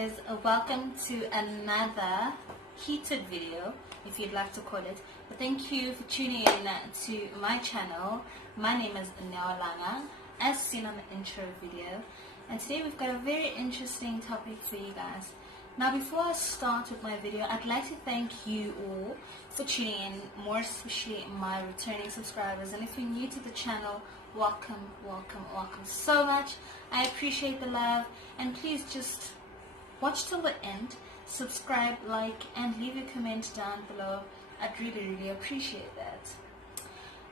guys, welcome to another heated video, if you'd like to call it. But thank you for tuning in to my channel. My name is Langa, as seen on the intro video, and today we've got a very interesting topic for you guys. Now, before I start with my video, I'd like to thank you all for tuning in, more especially my returning subscribers. And if you're new to the channel, welcome so much. I appreciate the love, and please just watch till the end, subscribe, like, and leave your comment down below. I'd really appreciate that.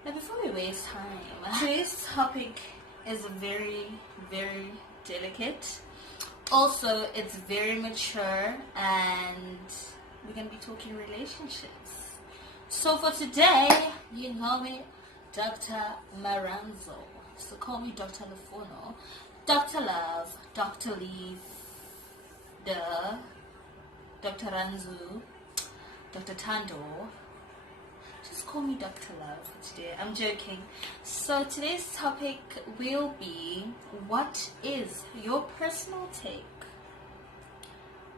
Now, before we waste time, today's topic is very delicate. Also, it's very mature, and we're going to be talking relationships. So for today, you know me, Dr. Maranzo. So call me Dr. Lafono, Dr. Love, Dr. Leaf, Dr. Ranzu, Dr. Tando. Just call me Dr. Love for today. I'm joking. So today's topic will be, what is your personal take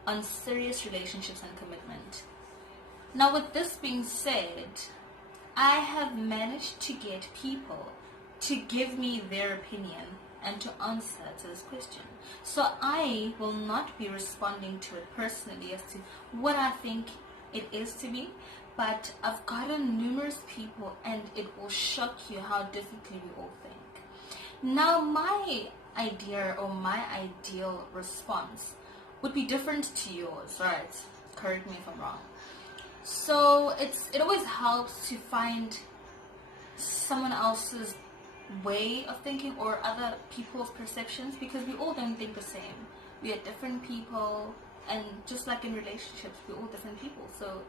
on serious relationships and commitment? Now, with this being said, I have managed to get people to give me their opinion and to answer to this question. So I will not be responding to it personally as to what I think it is to be, but I've gotten numerous people, and it will shock you how differently we all think. Now, my idea or my ideal response would be different to yours, right? Correct me if I'm wrong. So it always helps to find someone else's way of thinking or other people's perceptions, because we all don't think the same. We are different people, and just like in relationships, we're all different people. So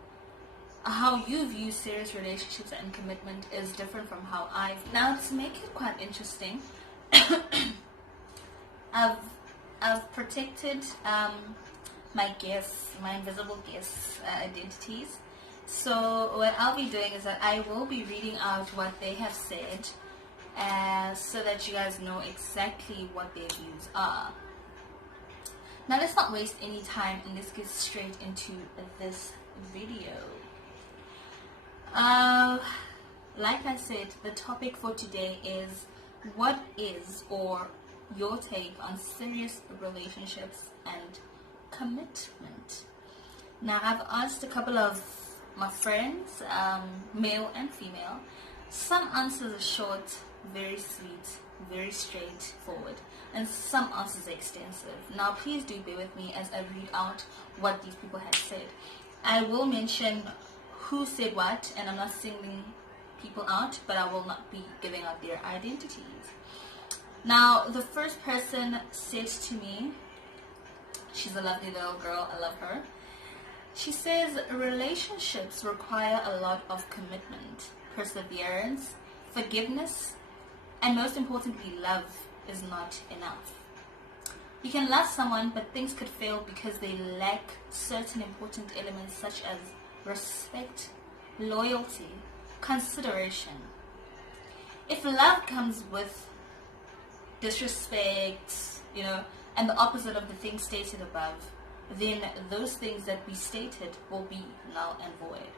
how you view serious relationships and commitment is different from how I view. Now, to make it quite interesting, I've protected my guests, my invisible guests' identities. So what I'll be doing is that I will be reading out what they have said, so that you guys know exactly what their views are. Now, let's not waste any time, and let's get straight into this video. Like I said, the topic for today is, what is or your take on serious relationships and commitment? Now, I've asked a couple of my friends, male and female. Some answers are short, very sweet, very straightforward, and some answers are extensive. Now, please do bear with me as I read out what these people have said. I will mention who said what, and I'm not singling people out, but I will not be giving out their identities. Now, the first person said to me, she's a lovely little girl, I love her. She says, relationships require a lot of commitment, perseverance, forgiveness, and most importantly, love is not enough. You can love someone, but things could fail because they lack certain important elements such as respect, loyalty, consideration. If love comes with disrespect, and the opposite of the things stated above, then those things that we stated will be null and void.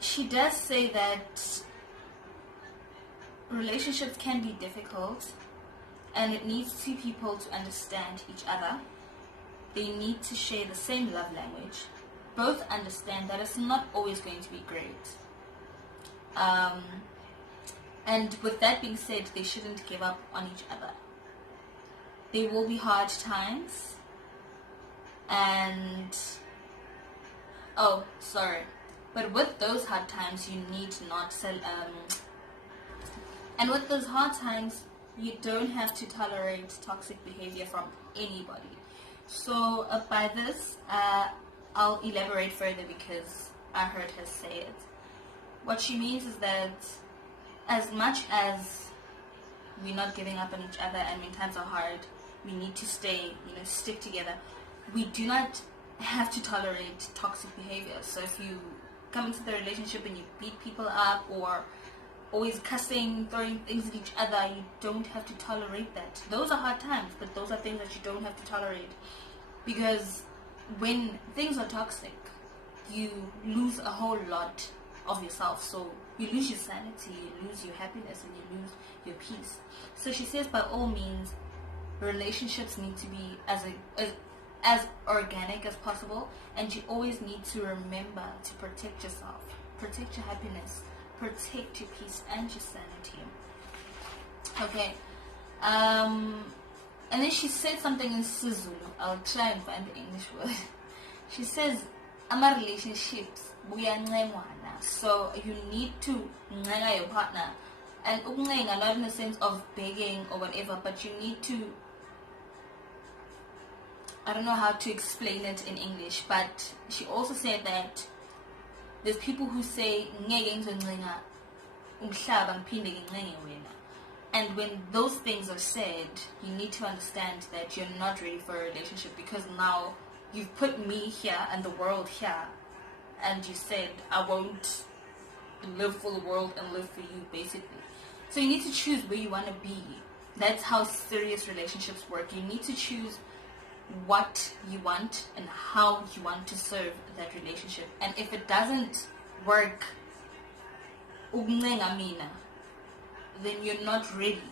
She does say that relationships can be difficult, and it needs two people to understand each other. They need to share the same love language. Both understand that it's not always going to be great. And with that being said, they shouldn't give up on each other. There will be hard times, but with those hard times, you need not and with those hard times, you don't have to tolerate toxic behavior from anybody. So by this, I'll elaborate further because I heard her say it. What she means is that as much as we're not giving up on each other, and when times are hard, we need to stick together, we do not have to tolerate toxic behavior. So if you come into the relationship and you beat people up, or always cussing, throwing things at each other. You don't have to tolerate that. Those are hard times, but those are things that you don't have to tolerate. Because when things are toxic, you lose a whole lot of yourself. So you lose your sanity, you lose your happiness, and you lose your peace. So she says, by all means, relationships need to be as organic as possible, and you always need to remember to protect yourself, protect your happiness, protect your peace and your sanity. Okay. And then she said something in Sizulu. I'll try and find the English word. She says, "Ama relationships buyancengwana." So you need to ncenga your partner, and ukuncenga not in the sense of begging or whatever, but you need to. I don't know how to explain it in English, but she also said that there's people who say ngeke ngizoncenga umhlaba ngiphinde ngincenge wena. And when those things are said, you need to understand that you're not ready for a relationship, because now you've put me here and the world here, and you said I won't live for the world and live for you, basically. So you need to choose where you want to be. That's how serious relationships work. You need to choose what you want and how you want to serve that relationship. And if it doesn't work, then you're not ready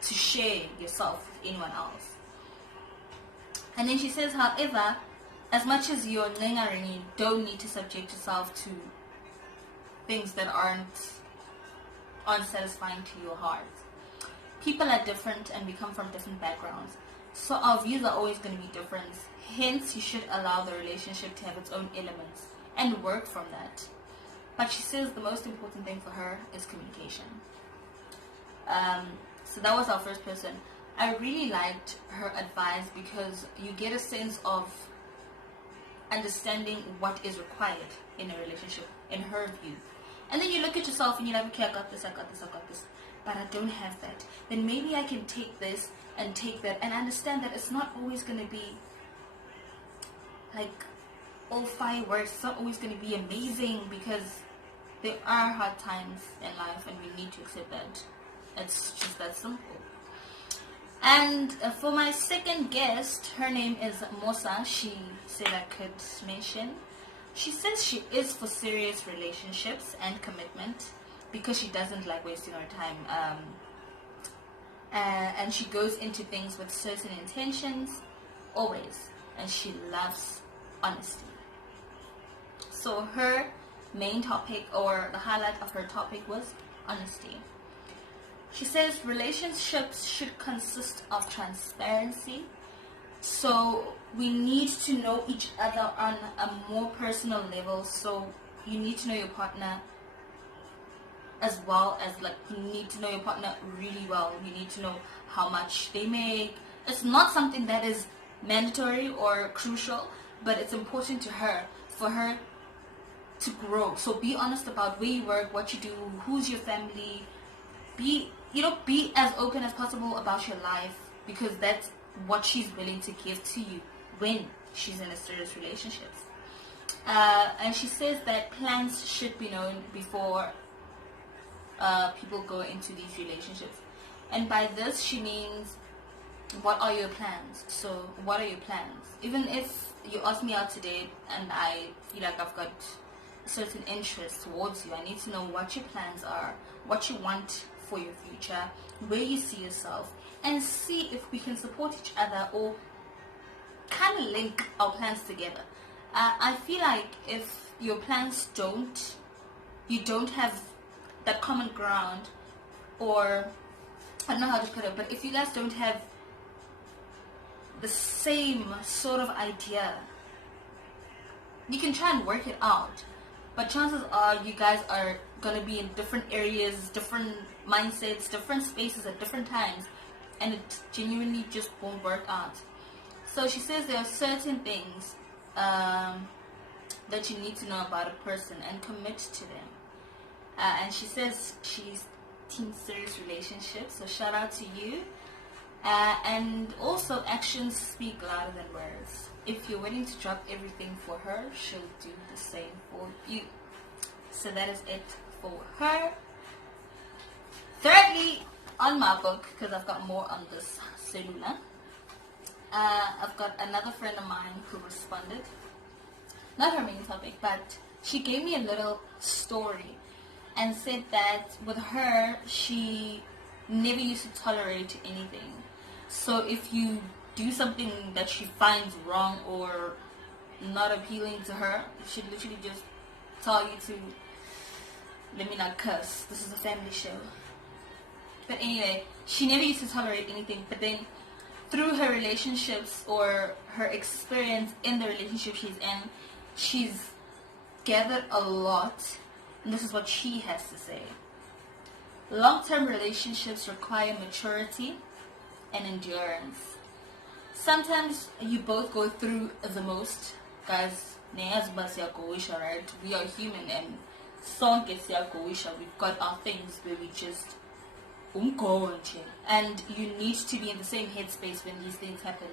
to share yourself with anyone else. And then she says, however, as much as you're ngengering, you don't need to subject yourself to things that aren't unsatisfying to your heart. People are different and we come from different backgrounds. So our views are always going to be different. Hence, you should allow the relationship to have its own elements and work from that. But she says the most important thing for her is communication. So that was our first person. I really liked her advice because you get a sense of understanding what is required in a relationship, in her view. And then you look at yourself and you're like, okay, I got this, but I don't have that. Then maybe I can take this and take that, and understand that it's not always going to be like all fireworks. It's not always going to be amazing, because there are hard times in life and we need to accept that. It's just that simple. And for my second guest, her name is Mosa. She said I could mention. She says she is for serious relationships and commitment because she doesn't like wasting her time. And she goes into things with certain intentions, always. And she loves honesty. So her main topic, or the highlight of her topic, was honesty. She says relationships should consist of transparency. So we need to know each other on a more personal level. So you need to know your partner as well as, like, you need to know your partner really well. You need to know how much they make. It's not something that is mandatory or crucial, but it's important to her, for her to grow. So be honest about where you work, what you do, who's your family. Be as open as possible about your life, because that's what she's willing to give to you when she's in a serious relationship. And she says that plans should be known before people go into these relationships. And by this she means, what are your plans? So what are your plans? Even if you ask me out today and I feel like I've got a certain interest towards you, I need to know what your plans are, what you want for your future, where you see yourself, and see if we can support each other or kind of link our plans together. I feel like if your plans you don't have that common ground, or I don't know how to put it, but if you guys don't have the same sort of idea, you can try and work it out, but chances are you guys are going to be in different areas, different mindsets, different spaces at different times, and it genuinely just won't work out. So she says there are certain things that you need to know about a person and commit to them. And she says she's team serious relationships, so shout out to you. And also, actions speak louder than words. If you're willing to drop everything for her, she'll do the same for you. So that is it for her. Thirdly, on my book, because I've got more on this cellular, I've got another friend of mine who responded. Not her main topic, but she gave me a little story and said that with her, she never used to tolerate anything. So if you do something that she finds wrong or not appealing to her, she'd literally just tell you to let me not curse. This is a family show. But anyway, she never used to tolerate anything. But then through her relationships or her experience in the relationship she's gathered a lot. And this is what she has to say. Long-term relationships require maturity and endurance. Sometimes you both go through the most. Guys, right? We are human and we've got our things where we just and you need to be in the same headspace when these things happen.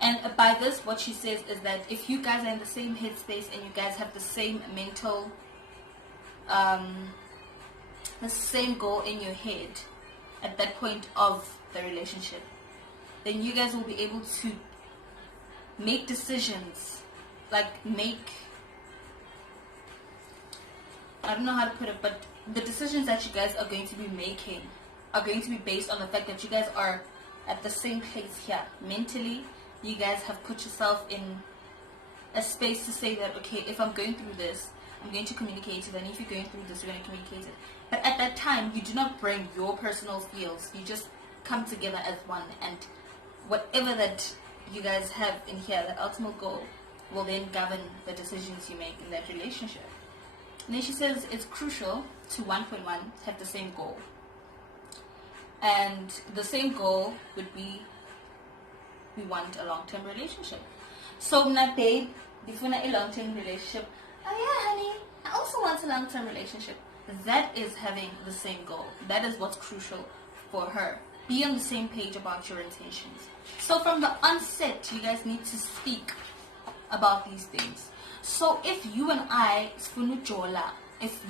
And by this, what she says is that if you guys are in the same headspace and you guys have the same mental, the same goal in your head at that point of the relationship, then you guys will be able to make decisions, I don't know how to put it, but the decisions that you guys are going to be making are going to be based on the fact that you guys are at the same place here. Mentally, you guys have put yourself in a space to say that, okay, if I'm going through this, I'm going to communicate it, and if you're going through this, you're going to communicate it. But at that time, you do not bring your personal feels. You just come together as one, and whatever that you guys have in here, that ultimate goal, will then govern the decisions you make in that relationship. And then she says it's crucial to 1.1 have the same goal. And the same goal would be we want a long-term relationship. So now, babe, if we want a long-term relationship, oh yeah, honey, I also want a long-term relationship. That is having the same goal. That is what's crucial for her. Be on the same page about your intentions. So from the onset, you guys need to speak about these things. So if you and I, if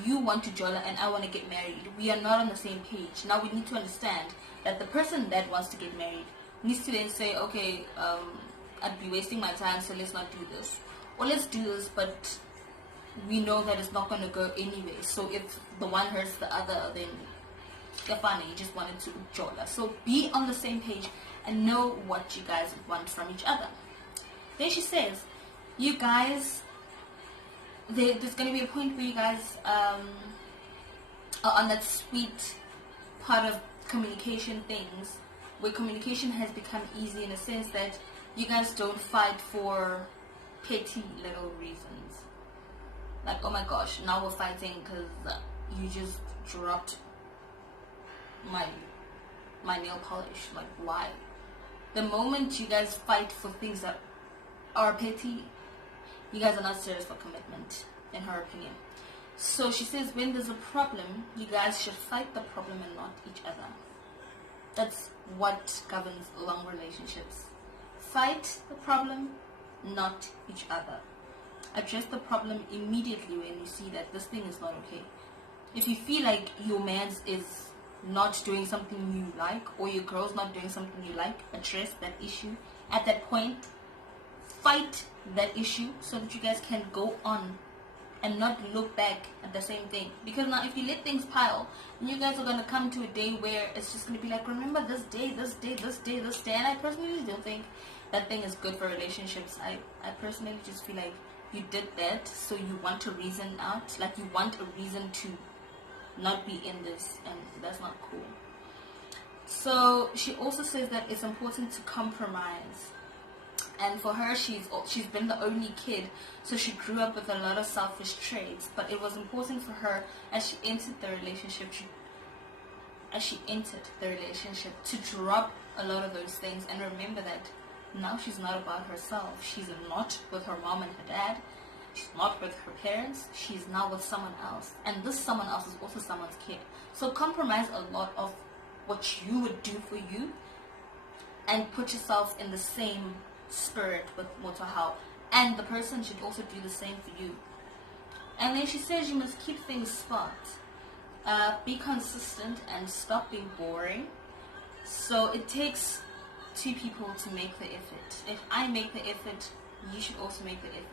you want to jola and I want to get married, we are not on the same page. Now we need to understand that the person that wants to get married needs to then say, okay, I'd be wasting my time, so let's not do this. Or let's do this, but we know that it's not going to go anyway. So if the one hurts the other, then you're fine, you just wanted to jola. So be on the same page and know what you guys want from each other. Then she says, you guys, there's going to be a point where you guys are on that sweet part of communication things, where communication has become easy in a sense that you guys don't fight for petty little reasons. Like, oh my gosh, now we're fighting because you just dropped my nail polish. Like, why? The moment you guys fight for things that are petty, you guys are not serious for commitment, in her opinion. So she says when there's a problem, you guys should fight the problem and not each other. That's what governs long relationships. Fight the problem, not each other. Address the problem immediately when you see that this thing is not okay. If you feel like your man is not doing something you like, or your girl's not doing something you like, address that issue at that point. Fight that issue so that you guys can go on and not look back at the same thing. Because now if you let things pile, you guys are going to come to a day where it's just going to be like, remember this day, this day, this day, this day. And I personally don't think that thing is good for relationships. I personally just feel like you did that so you want to reason out, like you want a reason to not be in this, and that's not cool. So she also says that it's important to compromise. And for her, she's been the only kid, so she grew up with a lot of selfish traits. But it was important for her as she entered the relationship, to drop a lot of those things and remember that now she's not about herself. She's not with her mom and her dad. She's not with her parents. She's now with someone else, and this someone else is also someone's kid. So compromise a lot of what you would do for you, and put yourself in the same spirit with Motahao, and the person should also do the same for you. And then she says you must keep things smart. Be consistent and stop being boring. So it takes two people to make the effort. If I make the effort, you should also make the effort.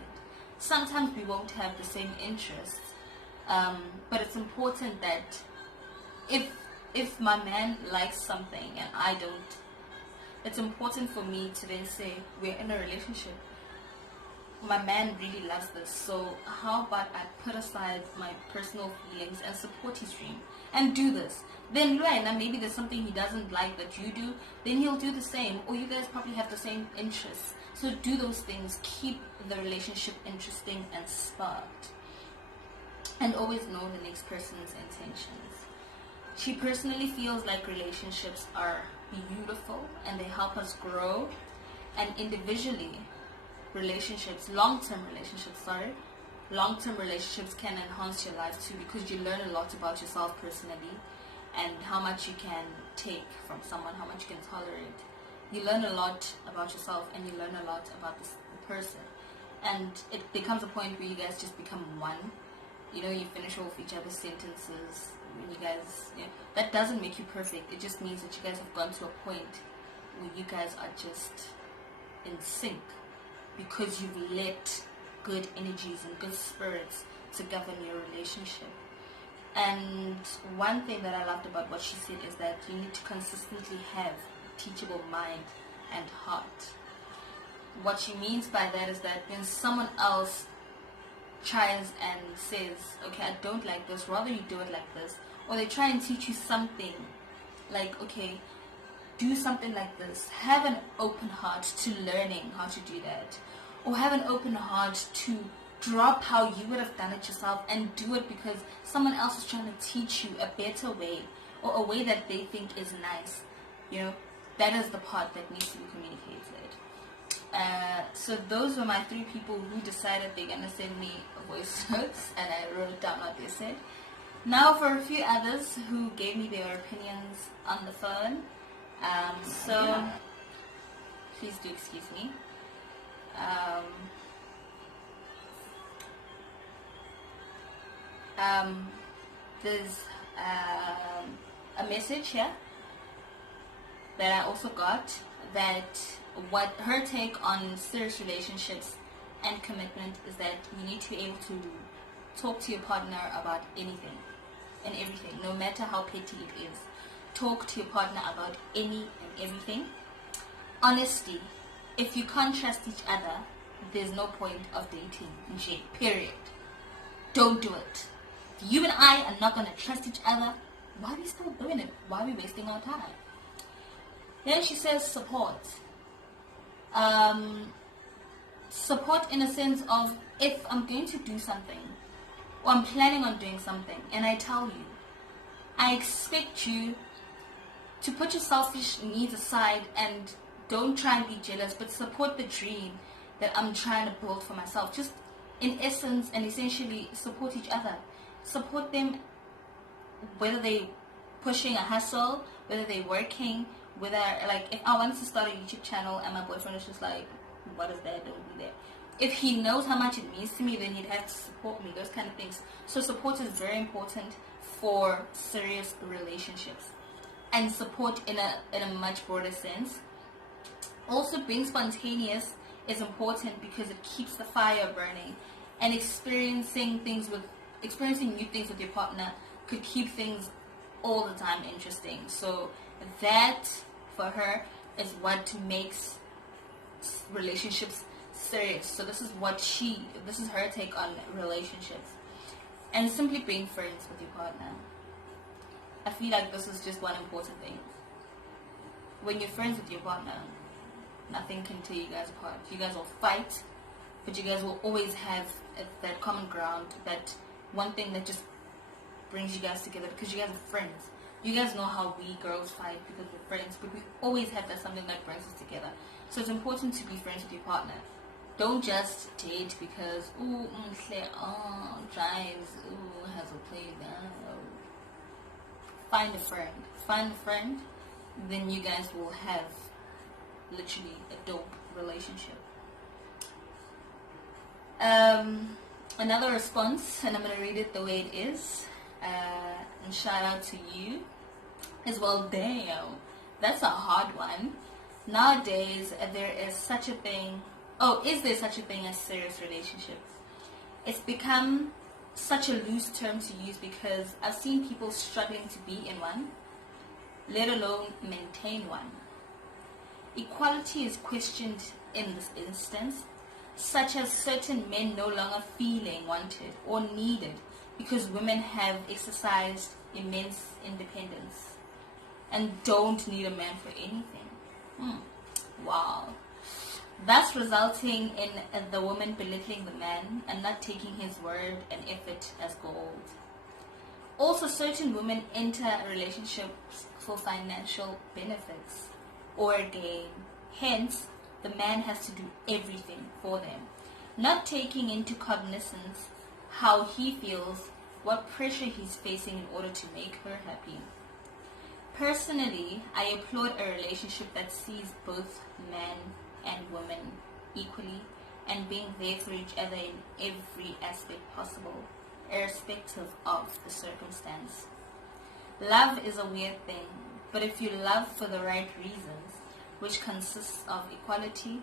Sometimes we won't have the same interests, but it's important that if my man likes something and I don't, it's important for me to then say, we're in a relationship. My man really loves this, so how about I put aside my personal feelings and support his dream and do this? Then Luana, maybe there's something he doesn't like that you do, then he'll do the same, or you guys probably have the same interests. So do those things, keep the relationship interesting and sparked. And always know the next person's intentions. She personally feels like relationships are beautiful and they help us grow, and individually long-term relationships can enhance your life too, because you learn a lot about yourself personally and how much you can take from someone, how much you can tolerate. You learn a lot about yourself and you learn a lot about the person, and it becomes a point where you guys just become one. You know, you finish off each other's sentences when you guys, that doesn't make you perfect. It just means that you guys have gone to a point where you guys are just in sync, because you've let good energies and good spirits to govern your relationship. And one thing that I loved about what she said is that you need to consistently have a teachable mind and heart. What she means by that is that when someone else tries and says, okay, I don't like this, rather you do it like this, or they try and teach you something like, okay, do something like this, have an open heart to learning how to do that, or have an open heart to drop how you would have done it yourself and do it because someone else is trying to teach you a better way, or a way that they think is nice. That is the part that needs to be communicated. So those were my 3 people who decided they're going to send me voice notes, and I wrote down what they said. Now for a few others who gave me their opinions on the phone. Please do excuse me. There's a message here that I also got, that what her take on serious relationships and commitment is that you need to be able to talk to your partner about anything and everything, no matter how petty it is. Talk to your partner about any and everything. Honesty. If you can't trust each other, there's no point of dating, period. Don't do it. If you and I are not going to trust each other, why are we still doing it? Why are we wasting our time? Then she says support. Support in a sense of, if I'm going to do something, or I'm planning on doing something, and I tell you, I expect you to put your selfish needs aside and don't try and be jealous, but support the dream that I'm trying to build for myself. Just in essence and essentially support each other. Support them, whether they're pushing a hustle, whether they're working, whether, like, if I want to start a YouTube channel and my boyfriend is just like, what is that, don't be there. If he knows how much it means to me, then he'd have to support me, those kind of things. So support is very important for serious relationships. And support in a much broader sense. Also, being spontaneous is important because it keeps the fire burning, and experiencing new things with your partner could keep things all the time interesting. So that, for her, is what makes relationships serious. So this is her take on relationships. And simply being friends with your partner. I feel like this is just one important thing. When you're friends with your partner, nothing can tear you guys apart. You guys will fight, but you guys will always have that common ground, that one thing that just brings you guys together, because you guys are friends. You guys know how we girls fight because we're friends, but we always have that something that brings us together. So it's important to be friends with your partner. Don't just date because, drives, has a play that. Find a friend, then you guys will have literally a dope relationship. Another response, and I'm going to read it the way it is. and shout out to you as well. Damn, that's a hard one. Nowadays, there is such a thing. Oh, is there such a thing as serious relationships? It's become such a loose term to use because I've seen people struggling to be in one, let alone maintain one. Equality is questioned in this instance, such as certain men no longer feeling wanted or needed because women have exercised immense independence and don't need a man for anything. Wow. Thus resulting in the woman belittling the man and not taking his word and effort as gold. Also, certain women enter relationships for financial benefits or gain. Hence, the man has to do everything for them, not taking into cognizance how he feels, what pressure he's facing in order to make her happy. Personally, I applaud a relationship that sees both man and woman equally and being there for each other in every aspect possible, irrespective of the circumstance. Love is a weird thing, but if you love for the right reasons, which consists of equality,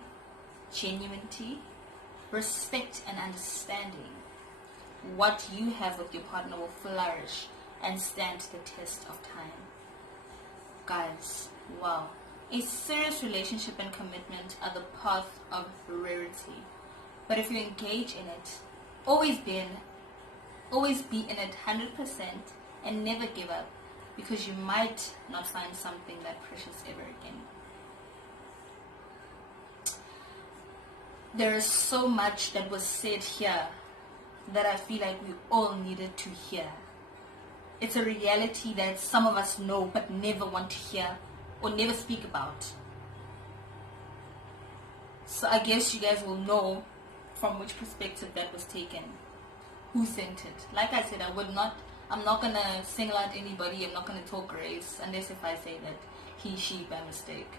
genuinity, respect and understanding, what you have with your partner will flourish and stand the test of time. Guys, wow. A serious relationship and commitment are the path of rarity. But if you engage in it, always be in it 100% and never give up, because you might not find something that precious ever again. There is so much that was said here that I feel like we all needed to hear. It's a reality that some of us know but never want to hear or never speak about. So I guess you guys will know from which perspective that was taken, who sent it. Like I said, I'm not gonna single out anybody, I'm not gonna talk race, unless if I say that he, she by mistake.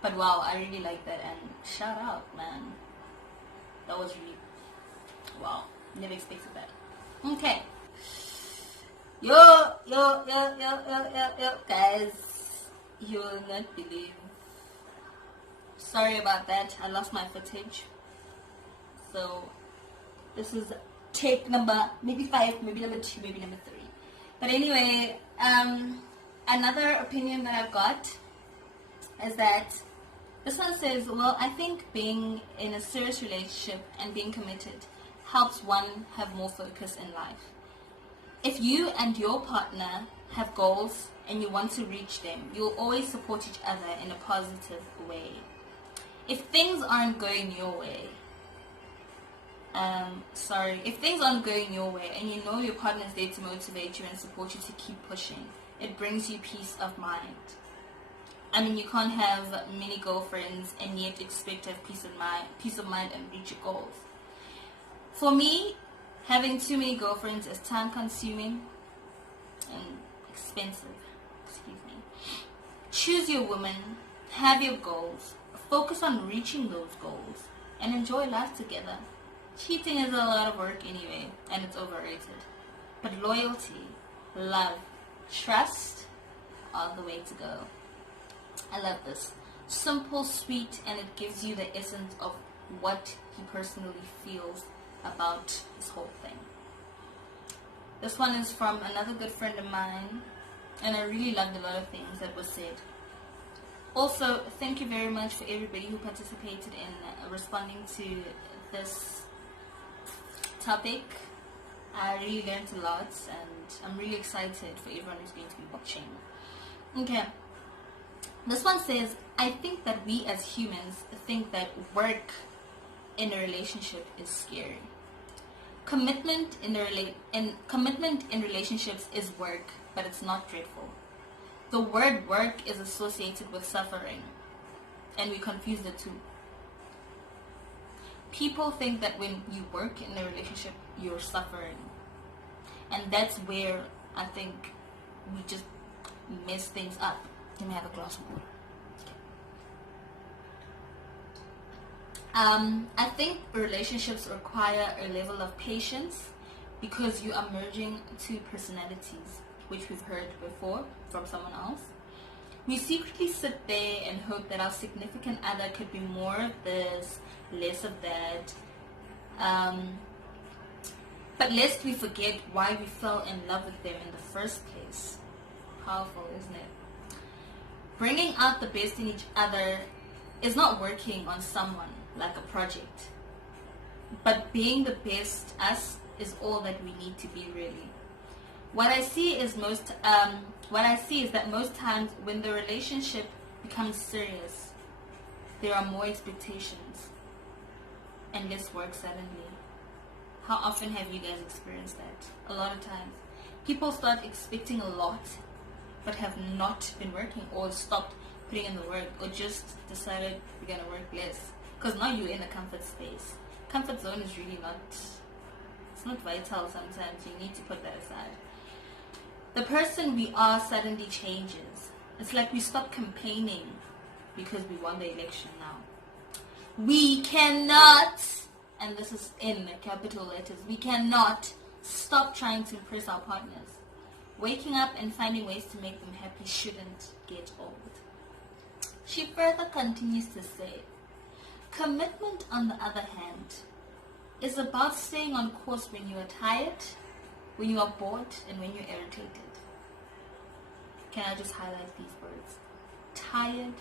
But wow, I really like that, and shout out, man. That was really, wow, never expected that. Okay. Yo, guys, you will not believe. Sorry about that, I lost my footage. So, this is take number, maybe 5, maybe number 2, maybe number 3. But anyway, another opinion that I've got is that this one says, well, I think being in a serious relationship and being committed helps one have more focus in life. If you and your partner have goals and you want to reach them, you'll always support each other in a positive way. If things aren't going your way, if things aren't going your way and you know your partner is there to motivate you and support you to keep pushing, it brings you peace of mind. I mean, you can't have many girlfriends and yet expect to have peace of mind and reach your goals. For me, having too many girlfriends is time consuming and expensive. Excuse me. Choose your woman, have your goals, focus on reaching those goals, and enjoy life together. Cheating is a lot of work anyway, and it's overrated. But loyalty, love, trust are the way to go. I love this. Simple, sweet, and it gives you the essence of what he personally feels about this whole thing. This one is from another good friend of mine, and I really loved a lot of things that were said. Also, thank you very much for everybody who participated in responding to this topic. I really learned a lot, and I'm really excited for everyone who's going to be watching. Okay. This one says, I think that we as humans think that work in a relationship is scary. Commitment in relationships is work, but it's not dreadful. The word work is associated with suffering, and we confuse the two. People think that when you work in a relationship, you're suffering. And that's where I think we just mess things up. Let me have a glass of water. I think relationships require a level of patience, because you are merging two personalities, which we've heard before from someone else. We secretly sit there and hope that our significant other could be more of this, less of that. But lest we forget why we fell in love with them in the first place. Powerful, isn't it? Bringing out the best in each other is not working on someone like a project. But being the best us is all that we need to be, really. What I see is that most times when the relationship becomes serious, there are more expectations and less work suddenly. How often have you guys experienced that? A lot of times. People start expecting a lot, but have not been working, or stopped putting in the work, or just decided we're going to work less. Because now you're in a comfort space. Comfort zone is really not, it's not vital sometimes. You need to put that aside. The person we are suddenly changes. It's like we stop campaigning because we won the election now. We cannot, and this is in capital letters, we cannot stop trying to impress our partners. Waking up and finding ways to make them happy shouldn't get old. She further continues to say, commitment, on the other hand, is about staying on course when you are tired, when you are bored, and when you're irritated. Can I just highlight these words? Tired,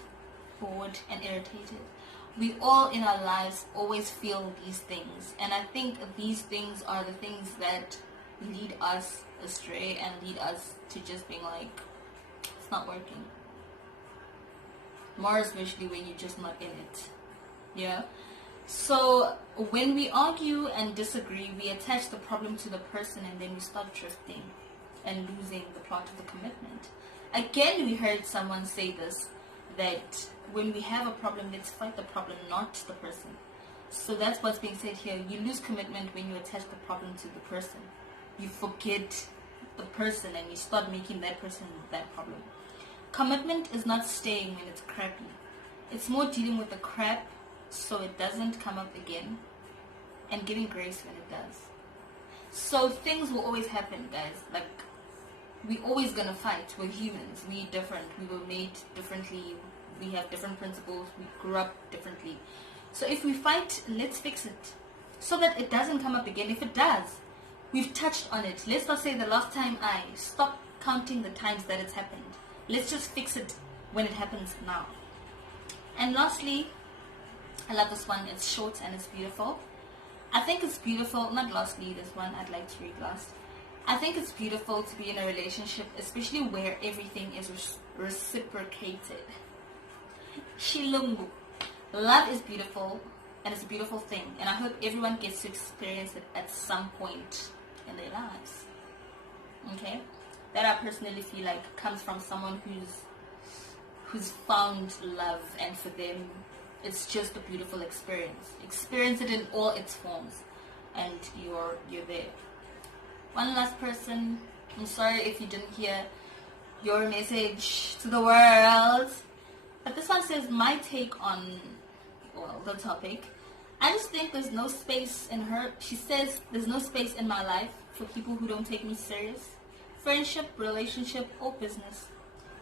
bored, and irritated. We all in our lives always feel these things, and I think these things are the things that lead us astray and lead us to just being like, it's not working. More especially when you're just not in it. Yeah? So when we argue and disagree, we attach the problem to the person, and then we start drifting and losing the plot of the commitment. Again, we heard someone say this, that when we have a problem, let's fight the problem, not the person. So that's what's being said here. You lose commitment when you attach the problem to the person. You forget the person and you start making that person that problem. Commitment is not staying when it's crappy. It's more dealing with the crap so it doesn't come up again, and giving grace when it does. So things will always happen, guys. Like, we're always gonna fight. We're humans. We're different. We were made differently. We have different principles. We grew up differently. So if we fight, let's fix it so that it doesn't come up again. If it does, we've touched on it. Let's not say the last time I stop counting the times that it's happened. Let's just fix it when it happens now. And lastly, I love this one. It's short and it's beautiful. I think it's beautiful. Not lastly, this one I'd like to read last. I think it's beautiful to be in a relationship, especially where everything is reciprocated. Shilungu. Love is beautiful, and it's a beautiful thing, and I hope everyone gets to experience it at some point in their lives. Okay? That I personally feel like comes from someone who's found love, and for them it's just a beautiful experience. Experience it in all its forms, and you're there. One last person, I'm sorry if you didn't hear your message to the world, but this one says, my take on, well, the topic. I just think there's no space in her. She says, there's no space in my life for people who don't take me serious. Friendship, relationship, or business.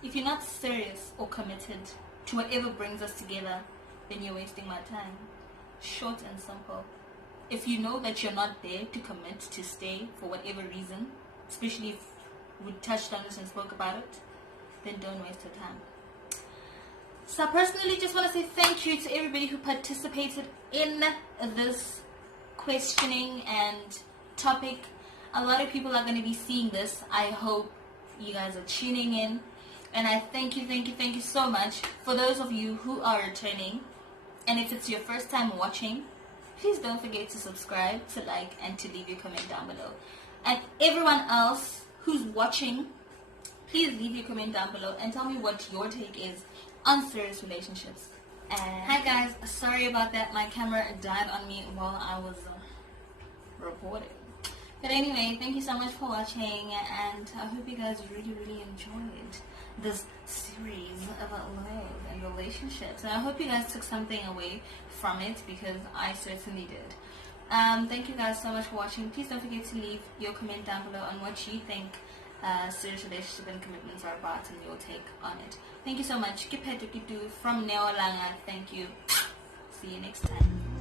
If you're not serious or committed to whatever brings us together, then you're wasting my time. Short and simple. If you know that you're not there to commit to stay for whatever reason, especially if we touched on this and spoke about it, then don't waste your time. So I personally just want to say thank you to everybody who participated in this questioning and topic. A lot of people are going to be seeing this. I hope you guys are tuning in. And I thank you so much for those of you who are returning. And if it's your first time watching, please don't forget to subscribe, to like, and to leave your comment down below. And everyone else who's watching, please leave your comment down below and tell me what your take is on serious relationships. And hi guys, sorry about that. My camera died on me while I was recording. But anyway, thank you so much for watching, and I hope you guys really enjoyed this series about love and relationships. And I hope you guys took something away from it, because I certainly did. Thank you guys so much for watching. Please don't forget to leave your comment down below on what you think serious relationship and commitments are about and your take on it. Thank you so much. Keep it from Neolanga. Thank you. See you next time.